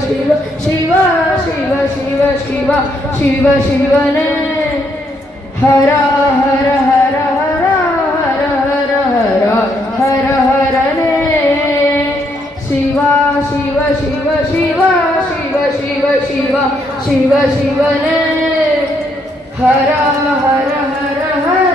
शिव शिव शिव शिव शिव शिव शिवन हर हर हर हर हर हर हर हर हर ने शिवा शिव शिव शिव शिव शिव शिव शिव शिवन हर हर हर हर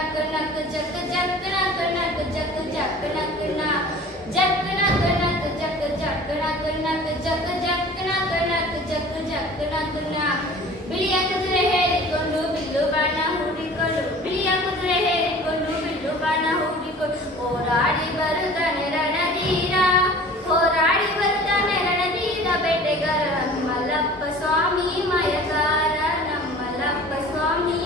नक नक जक जक नक नक जक जक नक नक जक नक नक जक जक नक नक जक जक नक नक जक जक नक नक ಬಿಳಿಯ ಕುದುರೆ ಹೇಳಿಕೊಂಡು ಬಿಲ್ಲು ಬಾಣ ಹೂಡಿಕೊಂಡು ಬಿಳಿಯ ಕುದುರೆ ಹೇಳಿಕೊಂಡು ಬಿಲ್ಲು ಬಾಣ ಹೂಡಿಕೊಂಡು ಹೋರಾಡಿ ಬರುತ್ತಾನೆ ರಣವೀರ ಹೋರಾಡಿ ಬರುತ್ತಾನೆ ರಣವೀರ ಬೇಟೆಗಾರ ಮಲ್ಲಪ್ಪ ಸ್ವಾಮಿ ಮಯಕಾರ ನಮ್ಮಲ್ಲಪ್ಪ ಸ್ವಾಮಿ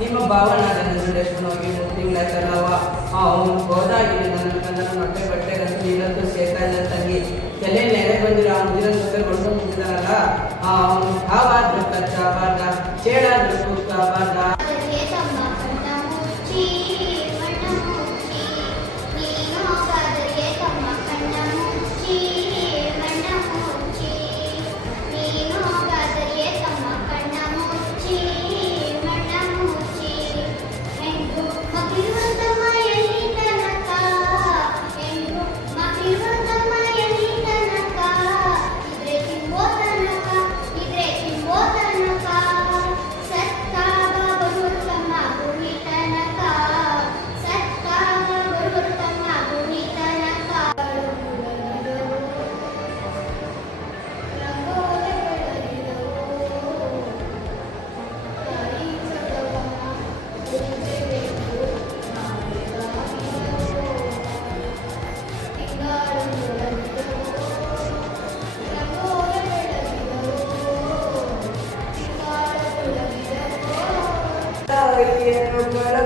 ನಿಮ್ಮ ಭಾವನಾಡನ್ನು ನಡೆಸೋಗಿ ತಿಂಗಳ ಕಲಾವ ಅವನು ಹೋದಾಗಿ ನನ್ನ ಕಣ್ಣನ್ನು ಮೊಟ್ಟೆ, ಬಟ್ಟೆ ಕಸು ನೀಡಲು ಇಲ್ಲ ತಂಗಿ. ತಲೆ ನೆರೆ ಬಂದಿರೋ ಆ ಮುಂದಿನ ಜೊತೆ ಹೊಡೆದು ಮುಗಿದಾರಲ್ಲ ಅವನು, ಹಾವಾದ್ರೂ ಕಚ್ಚಾಬಾರ್ದ, ಚೇಳಾದ್ರೂ ಸೂಕ್ತವಾದ பையனும் பல